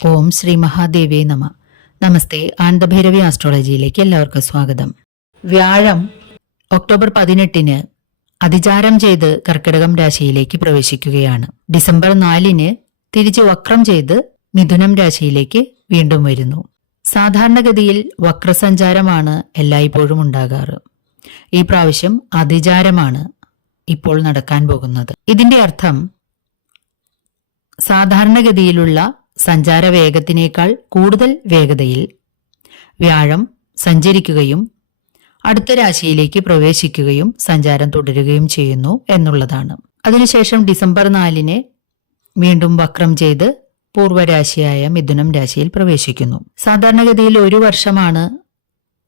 ഓം ശ്രീ മഹാദേവേ നമ. നമസ്തേ ആനന്ദഭൈരവി ആസ്ട്രോളജിയിലേക്ക് എല്ലാവർക്കും സ്വാഗതം. വ്യാഴം ഒക്ടോബർ പതിനെട്ടിന് അതിചാരം ചെയ്ത് കർക്കിടകം രാശിയിലേക്ക് പ്രവേശിക്കുകയാണ്. ഡിസംബർ നാലിന് തിരിച്ച് വക്രം ചെയ്ത് മിഥുനം രാശിയിലേക്ക് വീണ്ടും വരുന്നു. സാധാരണഗതിയിൽ വക്രസഞ്ചാരമാണ് എല്ലായ്പ്പോഴും ഉണ്ടാകാറ്. ഈ പ്രാവശ്യം അതിചാരമാണ് ഇപ്പോൾ നടക്കാൻ പോകുന്നത്. ഇതിന്റെ അർത്ഥം സാധാരണഗതിയിലുള്ള സഞ്ചാര വേഗത്തിനേക്കാൾ കൂടുതൽ വേഗതയിൽ വ്യാഴം സഞ്ചരിക്കുകയും അടുത്ത രാശിയിലേക്ക് പ്രവേശിക്കുകയും സഞ്ചാരം തുടരുകയും ചെയ്യുന്നു എന്നുള്ളതാണ്. അതിനുശേഷം ഡിസംബർ നാലിന് വീണ്ടും വക്രം ചെയ്ത് പൂർവരാശിയായ മിഥുനം രാശിയിൽ പ്രവേശിക്കുന്നു. സാധാരണഗതിയിൽ ഒരു വർഷമാണ്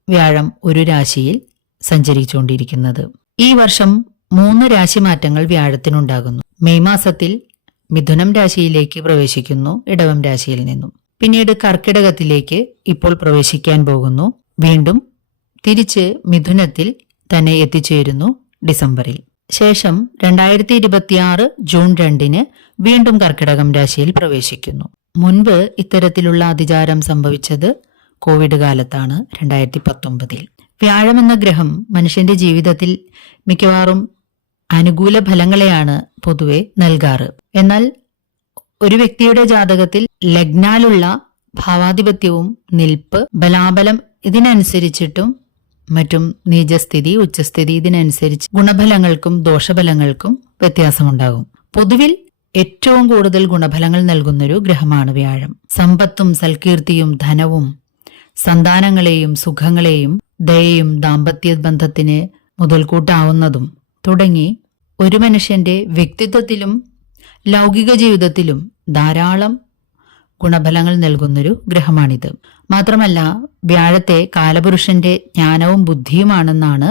വ്യാഴം ഒരു രാശിയിൽ സഞ്ചരിച്ചുകൊണ്ടിരിക്കുന്നത്. ഈ വർഷം മൂന്ന് രാശി രാശിമാറ്റങ്ങൾ വ്യാഴത്തിനുണ്ടാകുന്നു. മെയ് മാസത്തിൽ മിഥുനം രാശിയിലേക്ക് പ്രവേശിക്കുന്നു ഇടവം രാശിയിൽ നിന്നും. പിന്നീട് കർക്കിടകത്തിലേക്ക് ഇപ്പോൾ പ്രവേശിക്കാൻ പോകുന്നു. വീണ്ടും തിരിച്ച് മിഥുനത്തിൽ തന്നെ എത്തിച്ചേരുന്നു ഡിസംബറിൽ. ശേഷം രണ്ടായിരത്തി ഇരുപത്തിയാറ് ജൂൺ രണ്ടിന് വീണ്ടും കർക്കിടകം രാശിയിൽ പ്രവേശിക്കുന്നു. മുൻപ് ഇത്തരത്തിലുള്ള അതിചാരം സംഭവിച്ചത് കോവിഡ് കാലത്താണ് രണ്ടായിരത്തി പത്തൊമ്പതിൽ വ്യാഴം എന്ന ഗ്രഹം മനുഷ്യന്റെ ജീവിതത്തിൽ മിക്കവാറും അനുകൂല ഫലങ്ങളെയാണ് പൊതുവെ നൽകാറ്. എന്നാൽ ഒരു വ്യക്തിയുടെ ജാതകത്തിൽ ലഗ്നാലുള്ള ഭാവാധിപത്യവും നിൽപ്പ് ബലാബലം ഇതിനനുസരിച്ചിട്ടും മറ്റും നീചസ്ഥിതി ഉച്ചസ്ഥിതി ഇതിനനുസരിച്ച് ഗുണഫലങ്ങൾക്കും ദോഷഫലങ്ങൾക്കും വ്യത്യാസമുണ്ടാകും. പൊതുവിൽ ഏറ്റവും കൂടുതൽ ഗുണഫലങ്ങൾ നൽകുന്നൊരു ഗ്രഹമാണ് വ്യാഴം. സമ്പത്തും സൽകീർത്തിയും ധനവും സന്താനങ്ങളെയും സുഖങ്ങളെയും ദയയും ദാമ്പത്യ ബന്ധത്തിന് മുതൽക്കൂട്ടാവുന്നതും തുടങ്ങി ഒരു മനുഷ്യന്റെ വ്യക്തിത്വത്തിലും ലൗകിക ജീവിതത്തിലും ധാരാളം ഗുണഫലങ്ങൾ നൽകുന്നൊരു ഗ്രഹമാണിത്. മാത്രമല്ല വ്യാഴത്തെ കാലപുരുഷന്റെ ജ്ഞാനവും ബുദ്ധിയുമാണെന്നാണ്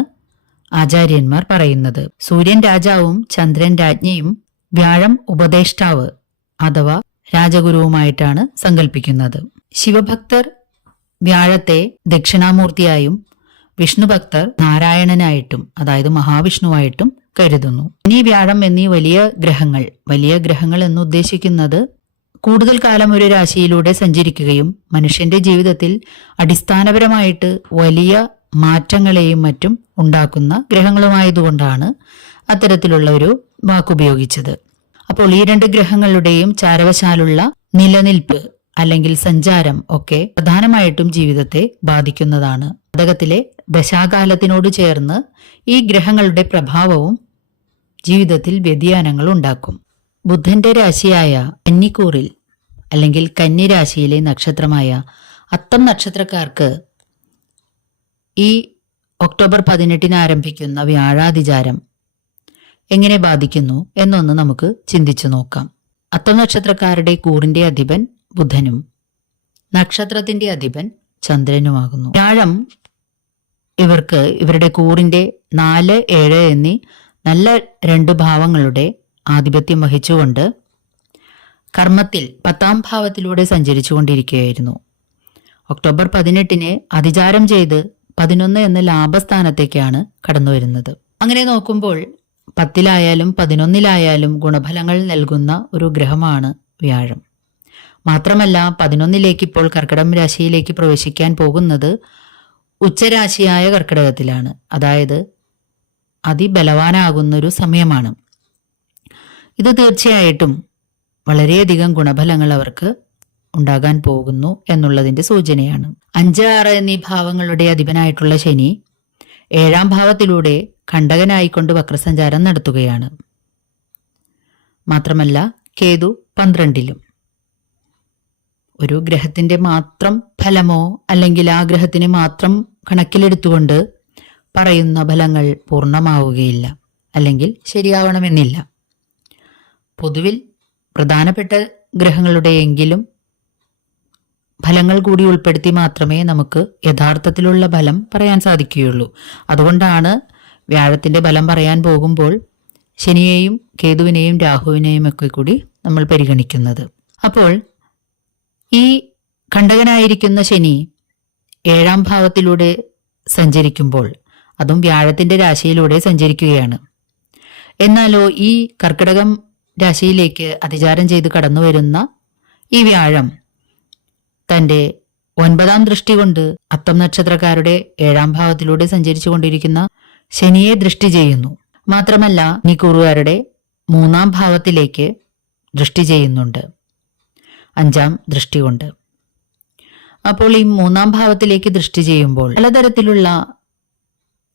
ആചാര്യന്മാർ പറയുന്നത്. സൂര്യൻ രാജാവും ചന്ദ്രൻ രാജ്ഞിയും വ്യാഴം ഉപദേഷ്ടാവ് അഥവാ രാജഗുരുവുമായിട്ടാണ് സങ്കല്പിക്കുന്നത് ശിവഭക്തർ വ്യാഴത്തെ ദക്ഷിണാമൂർത്തിയായും വിഷ്ണുഭക്തർ നാരായണനായിട്ടും അതായത് മഹാവിഷ്ണുവായിട്ടും കരുതുന്നു. ഇനി വ്യാഴം എന്നീ വലിയ ഗ്രഹങ്ങൾ വലിയ ഗ്രഹങ്ങൾ എന്ന് ഉദ്ദേശിക്കുന്നത് കൂടുതൽ കാലം ഒരു രാശിയിലൂടെ സഞ്ചരിക്കുകയും മനുഷ്യന്റെ ജീവിതത്തിൽ അടിസ്ഥാനപരമായിട്ട് വലിയ മാറ്റങ്ങളെയും മറ്റും ഉണ്ടാക്കുന്ന ഗ്രഹങ്ങളുമായതുകൊണ്ടാണ് അത്തരത്തിലുള്ള ഒരു വാക്കുപയോഗിച്ചത്. അപ്പോൾ ഈ രണ്ട് ഗ്രഹങ്ങളുടെയും ചാരവശാലുള്ള നിലനിൽപ്പ് അല്ലെങ്കിൽ സഞ്ചാരം ഒക്കെ പ്രധാനമായിട്ടും ജീവിതത്തെ ബാധിക്കുന്നതാണ്. ജാതകത്തിലെ ദശാകാലത്തിനോട് ചേർന്ന് ഈ ഗ്രഹങ്ങളുടെ പ്രഭാവവും ജീവിതത്തിൽ വ്യതിയാനങ്ങൾ ഉണ്ടാക്കും. ബുദ്ധന്റെ രാശിയായ കന്നിക്കൂറിൽ അല്ലെങ്കിൽ കന്നിരാശിയിലെ നക്ഷത്രമായ അത്തം നക്ഷത്രക്കാർക്ക് ഈ ഒക്ടോബർ പതിനെട്ടിന് ആരംഭിക്കുന്ന വ്യാഴാതിചാരം എങ്ങനെ ബാധിക്കുന്നു എന്നൊന്ന് നമുക്ക് ചിന്തിച്ചു നോക്കാം. അത്തം നക്ഷത്രക്കാരുടെ കൂറിന്റെ അധിപൻ ബുധനും നക്ഷത്രത്തിന്റെ അധിപൻ ചന്ദ്രനുമാകുന്നു. വ്യാഴം ഇവർക്ക് ഇവരുടെ കൂറിന്റെ നാല് ഏഴ് എന്നീ നല്ല രണ്ട് ഭാവങ്ങളുടെ ആധിപത്യം വഹിച്ചുകൊണ്ട് കർമ്മത്തിൽ പത്താം ഭാവത്തിലൂടെ സഞ്ചരിച്ചു കൊണ്ടിരിക്കുകയായിരുന്നു ഒക്ടോബർ പതിനെട്ടിന് അതിചാരം ചെയ്ത് പതിനൊന്ന് എന്ന ലാഭസ്ഥാനത്തേക്കാണ് കടന്നു വരുന്നത്. അങ്ങനെ നോക്കുമ്പോൾ പത്തിലായാലും പതിനൊന്നിലായാലും ഗുണഫലങ്ങൾ നൽകുന്ന ഒരു ഗ്രഹമാണ് വ്യാഴം. മാത്രമല്ല പതിനൊന്നിലേക്ക് ഇപ്പോൾ കർക്കിടം രാശിയിലേക്ക് പ്രവേശിക്കാൻ പോകുന്നത് ഉച്ചരാശിയായ കർക്കിടകത്തിലാണ്. അതായത് അതിബലവാനാകുന്നൊരു സമയമാണ്. ഇത് തീർച്ചയായിട്ടും വളരെയധികം ഗുണഫലങ്ങൾ അവർക്ക് ഉണ്ടാകാൻ പോകുന്നു എന്നുള്ളതിന്റെ സൂചനയാണ്. അഞ്ച് ആറ് എന്നീ ഭാവങ്ങളുടെ അധിപനായിട്ടുള്ള ശനി ഏഴാം ഭാവത്തിലൂടെ ഖണ്ഡകനായിക്കൊണ്ട് വക്രസഞ്ചാരം നടത്തുകയാണ്. മാത്രമല്ല കേതു പന്ത്രണ്ടിലും. ഒരു ഗ്രഹത്തിന്റെ മാത്രം ഫലമോ അല്ലെങ്കിൽ ആ ഗ്രഹത്തിനെ മാത്രം കണക്കിലെടുത്തുകൊണ്ട് പറയുന്ന ഫലങ്ങൾ പൂർണമാവുകയില്ല അല്ലെങ്കിൽ ശരിയാവണമെന്നില്ല. പൊതുവിൽ പ്രധാനപ്പെട്ട ഗ്രഹങ്ങളുടെയെങ്കിലും ഫലങ്ങൾ കൂടി ഉൾപ്പെടുത്തി മാത്രമേ നമുക്ക് യഥാർത്ഥത്തിലുള്ള ഫലം പറയാൻ സാധിക്കുകയുള്ളൂ. അതുകൊണ്ടാണ് വ്യാഴത്തിന്റെ ഫലം പറയാൻ പോകുമ്പോൾ ശനിയെയും കേതുവിനെയും രാഹുവിനെയും ഒക്കെ കൂടി നമ്മൾ പരിഗണിക്കുന്നത്. അപ്പോൾ ഈ ഖണ്ഡകനായിരിക്കുന്ന ശനി ഏഴാം ഭാവത്തിലൂടെ സഞ്ചരിക്കുമ്പോൾ അതും വ്യാഴത്തിന്റെ രാശിയിലൂടെ സഞ്ചരിക്കുകയാണ്. എന്നാലോ ഈ കർക്കിടകം രാശിയിലേക്ക് അതിചാരം ചെയ്ത് കടന്നു വരുന്ന ഈ വ്യാഴം തന്റെ ഒൻപതാം ദൃഷ്ടി കൊണ്ട് അത്തം നക്ഷത്രക്കാരുടെ ഏഴാം ഭാവത്തിലൂടെ സഞ്ചരിച്ചു കൊണ്ടിരിക്കുന്ന ശനിയെ ദൃഷ്ടി ചെയ്യുന്നു. മാത്രമല്ല നിക്കൂറുകാരുടെ മൂന്നാം ഭാവത്തിലേക്ക് ദൃഷ്ടി ചെയ്യുന്നുണ്ട്. അഞ്ചാം ദൃഷ്ടിയുണ്ട് അപ്പോൾ ഈ മൂന്നാം ഭാവത്തിലേക്ക് ദൃഷ്ടി ചെയ്യുമ്പോൾ പലതരത്തിലുള്ള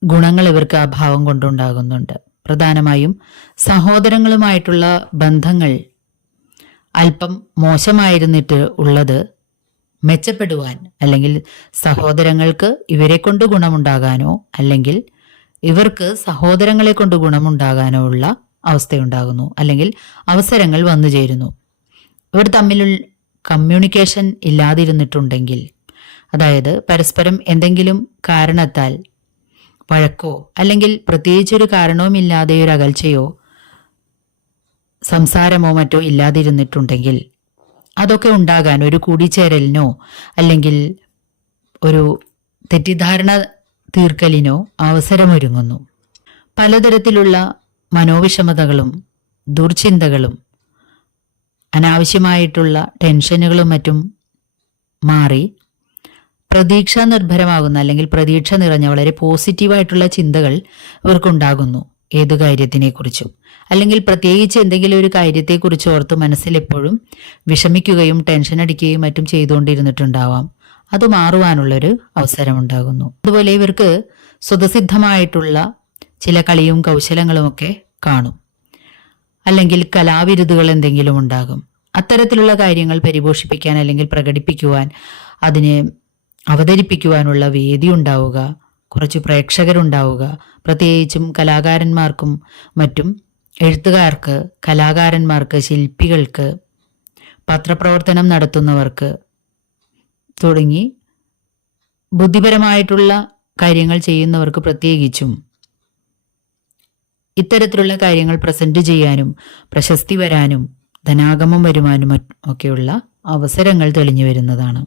ഗുണങ്ങൾ ഇവർക്ക് ആ ഭാവം കൊണ്ടുണ്ടാകുന്നുണ്ട്. പ്രധാനമായും സഹോദരങ്ങളുമായിട്ടുള്ള ബന്ധങ്ങൾ അല്പം മോശമായിരുന്നിട്ട് ഉള്ളത് മെച്ചപ്പെടുവാൻ അല്ലെങ്കിൽ സഹോദരങ്ങൾക്ക് ഇവരെ കൊണ്ട് ഗുണമുണ്ടാകാനോ അല്ലെങ്കിൽ ഇവർക്ക് സഹോദരങ്ങളെ കൊണ്ട് ഗുണമുണ്ടാകാനോ ഉള്ള അവസ്ഥയുണ്ടാകുന്നു അല്ലെങ്കിൽ അവസരങ്ങൾ വന്നു ചേരുന്നു ഇവർ തമ്മിലുള്ള കമ്മ്യൂണിക്കേഷൻ ഇല്ലാതിരുന്നിട്ടുണ്ടെങ്കിൽ അതായത് പരസ്പരം എന്തെങ്കിലും കാരണത്താൽ വഴക്കോ അല്ലെങ്കിൽ പ്രത്യേകിച്ചൊരു കാരണവുമില്ലാതെ ഒരു അകൽച്ചയോ സംസാരമോ മറ്റോ ഇല്ലാതിരുന്നിട്ടുണ്ടെങ്കിൽ അതൊക്കെ ഉണ്ടാകാൻ ഒരു കൂടിച്ചേരലിനോ അല്ലെങ്കിൽ ഒരു തെറ്റിദ്ധാരണ തീർക്കലിനോ അവസരമൊരുങ്ങുന്നു. പലതരത്തിലുള്ള മനോവിഷമതകളും ദുർചിന്തകളും അനാവശ്യമായിട്ടുള്ള ടെൻഷനുകളും മറ്റും മാറി പ്രതീക്ഷ നിർഭരമാകുന്ന അല്ലെങ്കിൽ പ്രതീക്ഷ നിറഞ്ഞ വളരെ പോസിറ്റീവായിട്ടുള്ള ചിന്തകൾ ഇവർക്കുണ്ടാകുന്നു. ഏതു കാര്യത്തിനെക്കുറിച്ചും. അല്ലെങ്കിൽ പ്രത്യേകിച്ച് എന്തെങ്കിലും ഒരു കാര്യത്തെക്കുറിച്ച് ഓർത്ത് മനസ്സിലെപ്പോഴും വിഷമിക്കുകയും ടെൻഷൻ അടിക്കുകയും മറ്റും ചെയ്തുകൊണ്ടിരുന്നിട്ടുണ്ടാവാം. അത് മാറുവാനുള്ളൊരു അവസരമുണ്ടാകുന്നു. അതുപോലെ ഇവർക്ക് സ്വതസിദ്ധമായിട്ടുള്ള ചില കളിയും കൗശലങ്ങളുമൊക്കെ കാണും. അല്ലെങ്കിൽ കലാവിരുതുകൾ എന്തെങ്കിലും ഉണ്ടാകും. അത്തരത്തിലുള്ള കാര്യങ്ങൾ പരിപോഷിപ്പിക്കാൻ അല്ലെങ്കിൽ പ്രകടിപ്പിക്കുവാൻ അതിനെ അവതരിപ്പിക്കുവാനുള്ള വേദി ഉണ്ടാവുക കുറച്ച് പ്രേക്ഷകരുണ്ടാവുക പ്രത്യേകിച്ചും കലാകാരന്മാർക്കും മറ്റും എഴുത്തുകാർക്ക് കലാകാരന്മാർക്ക് ശില്പികൾക്ക് പത്രപ്രവർത്തനം നടത്തുന്നവർക്ക് തുടങ്ങി ബുദ്ധിപരമായിട്ടുള്ള കാര്യങ്ങൾ ചെയ്യുന്നവർക്ക് പ്രത്യേകിച്ചും ഇത്തരത്തിലുള്ള കാര്യങ്ങൾ പ്രസന്റ് ചെയ്യാനും പ്രശസ്തി വരാനും ധനാഗമം വരുവാനും ഒക്കെയുള്ള അവസരങ്ങൾ തെളിഞ്ഞു വരുന്നതാണ്.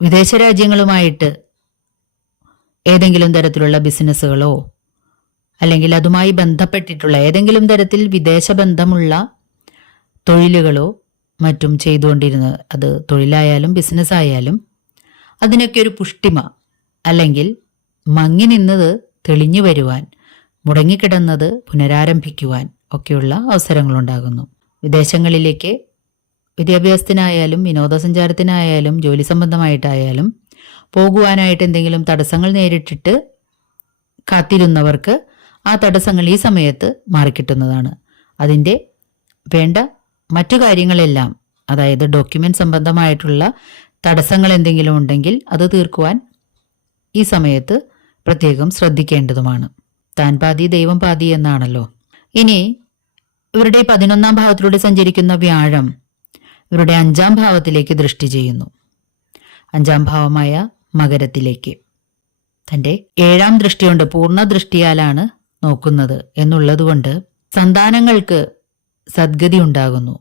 വിദേശ രാജ്യങ്ങളുമായിട്ട് ഏതെങ്കിലും തരത്തിലുള്ള ബിസിനസ്സുകളോ അല്ലെങ്കിൽ അതുമായി ബന്ധപ്പെട്ടിട്ടുള്ള ഏതെങ്കിലും തരത്തിൽ വിദേശ ബന്ധമുള്ള തൊഴിലുകളോ മറ്റും ചെയ്തുകൊണ്ടിരുന്ന അത് തൊഴിലായാലും ബിസിനസ് ആയാലും അതിനൊക്കെ ഒരു പുഷ്ടിമ അല്ലെങ്കിൽ മങ്ങി നിന്നത് തെളിഞ്ഞു വരുവാൻ മുടങ്ങിക്കിടന്നത് പുനരാരംഭിക്കുവാൻ ഒക്കെയുള്ള അവസരങ്ങളുണ്ടാകുന്നു. വിദേശങ്ങളിലേക്ക് വിദ്യാഭ്യാസത്തിനായാലും വിനോദസഞ്ചാരത്തിനായാലും ജോലി സംബന്ധമായിട്ടായാലും പോകുവാനായിട്ട് എന്തെങ്കിലും തടസ്സങ്ങൾ നേരിട്ടിട്ട് കാത്തിരുന്നവർക്ക് ആ തടസ്സങ്ങൾ ഈ സമയത്ത് മാറിക്കിട്ടുന്നതാണ്. അതിന്റെ വേണ്ട മറ്റു കാര്യങ്ങളെല്ലാം അതായത് ഡോക്യുമെന്റ് സംബന്ധമായിട്ടുള്ള തടസ്സങ്ങൾ എന്തെങ്കിലും ഉണ്ടെങ്കിൽ അത് തീർക്കുവാൻ ഈ സമയത്ത് പ്രത്യേകം ശ്രദ്ധിക്കേണ്ടതുമാണ്. താൻ പാതി ദൈവം പാതി എന്നാണല്ലോ. ഇനി ഇവരുടെ പതിനൊന്നാം ഭാവത്തിലൂടെ സഞ്ചരിക്കുന്ന വ്യാഴം ഇവരുടെ അഞ്ചാം ഭാവത്തിലേക്ക് ദൃഷ്ടി ചെയ്യുന്നു. അഞ്ചാം ഭാവമായ മകരത്തിലേക്ക്. തന്റെ ഏഴാം ദൃഷ്ടിയുണ്ട് പൂർണ ദൃഷ്ടിയാലാണ് നോക്കുന്നത് എന്നുള്ളതുകൊണ്ട് സന്താനങ്ങൾക്ക് സദ്ഗതി ഉണ്ടാകുന്നു.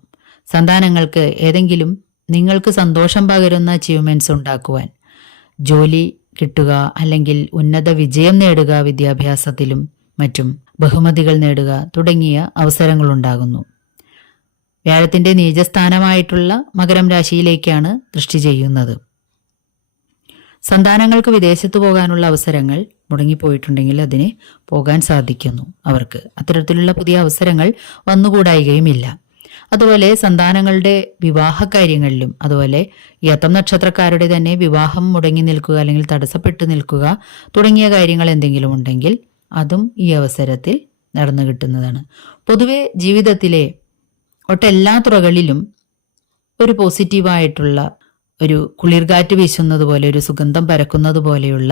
സന്താനങ്ങൾക്ക് ഏതെങ്കിലും നിങ്ങൾക്ക് സന്തോഷം പകരുന്ന അച്ചീവ്മെന്റ്സ് ഉണ്ടാക്കുവാൻ. ജോലി കിട്ടുക അല്ലെങ്കിൽ ഉന്നത വിജയം നേടുക വിദ്യാഭ്യാസത്തിലും മറ്റും ബഹുമതികൾ നേടുക തുടങ്ങിയ അവസരങ്ങളുണ്ടാകുന്നു. വ്യാഴത്തിന്റെ നീചസ്ഥാനമായിട്ടുള്ള മകരം രാശിയിലേക്കാണ് ദൃഷ്ടി ചെയ്യുന്നത്. സന്താനങ്ങൾക്ക് വിദേശത്ത് പോകാനുള്ള അവസരങ്ങൾ മുടങ്ങിപ്പോയിട്ടുണ്ടെങ്കിൽ അതിന് പോകാൻ സാധിക്കുന്നു. അവർക്ക് അത്തരത്തിലുള്ള പുതിയ അവസരങ്ങൾ വന്നുകൂടായികയുമില്ല. അതുപോലെ സന്താനങ്ങളുടെ വിവാഹ കാര്യങ്ങളിലും അതുപോലെ യത്തം നക്ഷത്രക്കാരുടെ തന്നെ വിവാഹം മുടങ്ങി നിൽക്കുക അല്ലെങ്കിൽ തടസ്സപ്പെട്ടു നിൽക്കുക തുടങ്ങിയ കാര്യങ്ങൾ എന്തെങ്കിലും ഉണ്ടെങ്കിൽ അതും ഈ അവസരത്തിൽ നടന്നു കിട്ടുന്നതാണ്. പൊതുവെ ജീവിതത്തിലെ ഒട്ടെല്ലാ തുറകളിലും ഒരു പോസിറ്റീവായിട്ടുള്ള ഒരു കുളിർകാറ്റ് വീശുന്നത് പോലെ ഒരു സുഗന്ധം പരക്കുന്നത് പോലെയുള്ള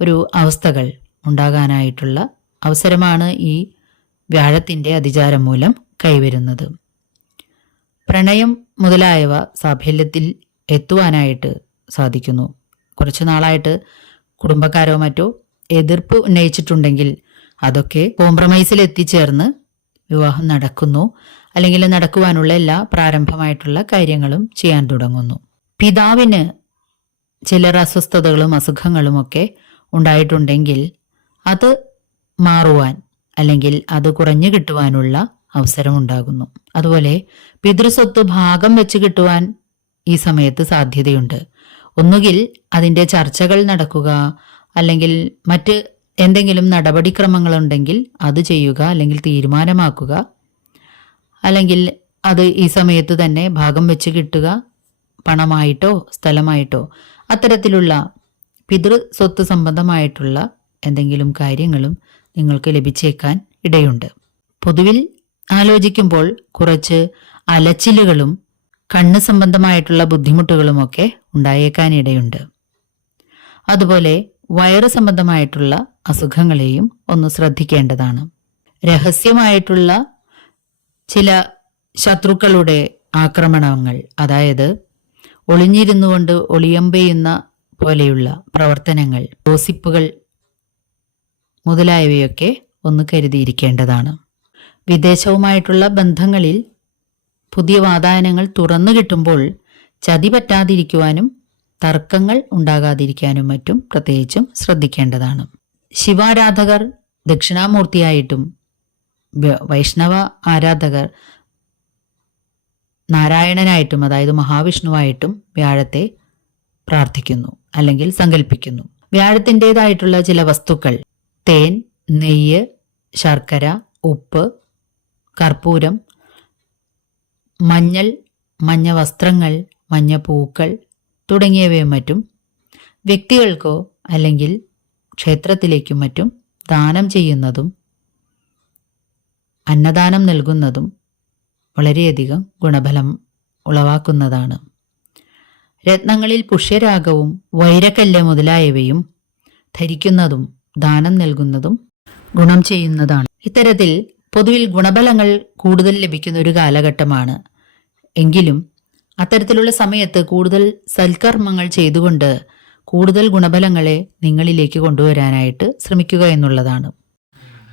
ഒരു അവസ്ഥകൾ ഉണ്ടാകാനായിട്ടുള്ള അവസരമാണ് ഈ വ്യാഴത്തിന്റെ അതിചാരം മൂലം കൈവരുന്നത്. പ്രണയം മുതലായവ സാഫല്യത്തിൽ എത്തുവാനായിട്ട് സാധിക്കുന്നു. കുറച്ചു നാളായിട്ട് കുടുംബക്കാരോ മറ്റോ എതിർപ്പ് ഉന്നയിച്ചിട്ടുണ്ടെങ്കിൽ അതൊക്കെ കോംപ്രമൈസിൽ എത്തിച്ചേർന്ന് വിവാഹം നടക്കുന്നു. അല്ലെങ്കിൽ നടക്കുവാനുള്ള എല്ലാ പ്രാരംഭമായിട്ടുള്ള കാര്യങ്ങളും ചെയ്യാൻ തുടങ്ങുന്നു. പിതാവിന് ചിലർ അസ്വസ്ഥതകളും അസുഖങ്ങളും ഒക്കെ ഉണ്ടായിട്ടുണ്ടെങ്കിൽ അത് മാറുവാൻ അല്ലെങ്കിൽ അത് കുറഞ്ഞു കിട്ടുവാനുള്ള അവസരമുണ്ടാകുന്നു. അതുപോലെ പിതൃസ്വത്ത് ഭാഗം വെച്ച് കിട്ടുവാൻ ഈ സമയത്ത് സാധ്യതയുണ്ട്. ഒന്നുകിൽ അതിന്റെ ചർച്ചകൾ നടക്കുക അല്ലെങ്കിൽ മറ്റ് എന്തെങ്കിലും നടപടിക്രമങ്ങളുണ്ടെങ്കിൽ അത് ചെയ്യുക അല്ലെങ്കിൽ തീരുമാനമാക്കുക അല്ലെങ്കിൽ അത് ഈ സമയത്ത് തന്നെ ഭാഗം വെച്ച് കിട്ടുക പണമായിട്ടോ സ്ഥലമായിട്ടോ അത്തരത്തിലുള്ള പിതൃ സ്വത്ത് സംബന്ധമായിട്ടുള്ള എന്തെങ്കിലും കാര്യങ്ങളും നിങ്ങൾക്ക് ലഭിച്ചേക്കാൻ ഇടയുണ്ട്. പൊതുവിൽ ആലോചിക്കുമ്പോൾ കുറച്ച് അലച്ചിലുകളും കണ്ണ് സംബന്ധമായിട്ടുള്ള ബുദ്ധിമുട്ടുകളുമൊക്കെ ഉണ്ടായേക്കാനിടയുണ്ട്. അതുപോലെ വയറ് സംബന്ധമായിട്ടുള്ള അസുഖങ്ങളെയും ഒന്ന് ശ്രദ്ധിക്കേണ്ടതാണ്. രഹസ്യമായിട്ടുള്ള ചില ശത്രുക്കളുടെ ആക്രമണങ്ങൾ അതായത് ഒളിഞ്ഞിരുന്നുകൊണ്ട് ഒളിയമ്പെയ്യുന്ന പോലെയുള്ള പ്രവർത്തനങ്ങൾ ഗോസിപ്പുകൾ മുതലായവയൊക്കെ ഒന്ന് കരുതിയിരിക്കേണ്ടതാണ്. വിദേശവുമായിട്ടുള്ള ബന്ധങ്ങളിൽ പുതിയ വാതായനങ്ങൾ തുറന്നു കിട്ടുമ്പോൾ ചതി പറ്റാതിരിക്കുവാനും തർക്കങ്ങൾ ഉണ്ടാകാതിരിക്കാനും മറ്റും പ്രത്യേകിച്ചും ശ്രദ്ധിക്കേണ്ടതാണ്. ശിവാരാധകർ ദക്ഷിണാമൂർത്തിയായിട്ടും വൈഷ്ണവ ആരാധകർ നാരായണനായിട്ടും അതായത് മഹാവിഷ്ണുവായിട്ടും വ്യാഴത്തെ പ്രാർത്ഥിക്കുന്നു അല്ലെങ്കിൽ സങ്കല്പിക്കുന്നു വ്യാഴത്തിന്റെതായിട്ടുള്ള ചില വസ്തുക്കൾ തേൻ നെയ്യ് ശർക്കര ഉപ്പ് കർപ്പൂരം മഞ്ഞൾ മഞ്ഞ വസ്ത്രങ്ങൾ മഞ്ഞ പൂക്കൾ തുടങ്ങിയവയും മറ്റും വ്യക്തികൾക്കോ അല്ലെങ്കിൽ ക്ഷേത്രത്തിലേക്കും മറ്റും ദാനം ചെയ്യുന്നതും അന്നദാനം നൽകുന്നതും വളരെയധികം ഗുണഫലം ഉളവാക്കുന്നതാണ്. രത്നങ്ങളിൽ പുഷ്യരാഗവും വൈരക്കല്ല് മുതലായവയും ധരിക്കുന്നതും ദാനം നൽകുന്നതും ഗുണം ചെയ്യുന്നതാണ്. ഇത്തരത്തിൽ പൊതുവിൽ ഗുണബലങ്ങൾ കൂടുതൽ ലഭിക്കുന്ന ഒരു കാലഘട്ടമാണ്. എങ്കിലും അത്തരത്തിലുള്ള സമയത്ത് കൂടുതൽ സൽക്കർമ്മങ്ങൾ ചെയ്തുകൊണ്ട് കൂടുതൽ ഗുണബലങ്ങളെ നിങ്ങളിലേക്ക് കൊണ്ടുവരാനായിട്ട് ശ്രമിക്കുക എന്നുള്ളതാണ്.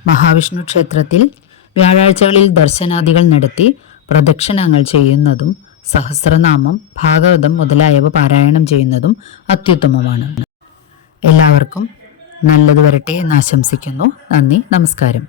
മഹാവിഷ്ണു ക്ഷേത്രത്തിൽ വ്യാഴാഴ്ചകളിൽ ദർശനാദികൾ നടത്തി പ്രദക്ഷിണങ്ങൾ ചെയ്യുന്നതും സഹസ്രനാമം ഭാഗവതം മുതലായവ പാരായണം ചെയ്യുന്നതും അത്യുത്തമമാണ്. എല്ലാവർക്കും നല്ലത് വരട്ടെ എന്ന് ആശംസിക്കുന്നു. നന്ദി നമസ്കാരം.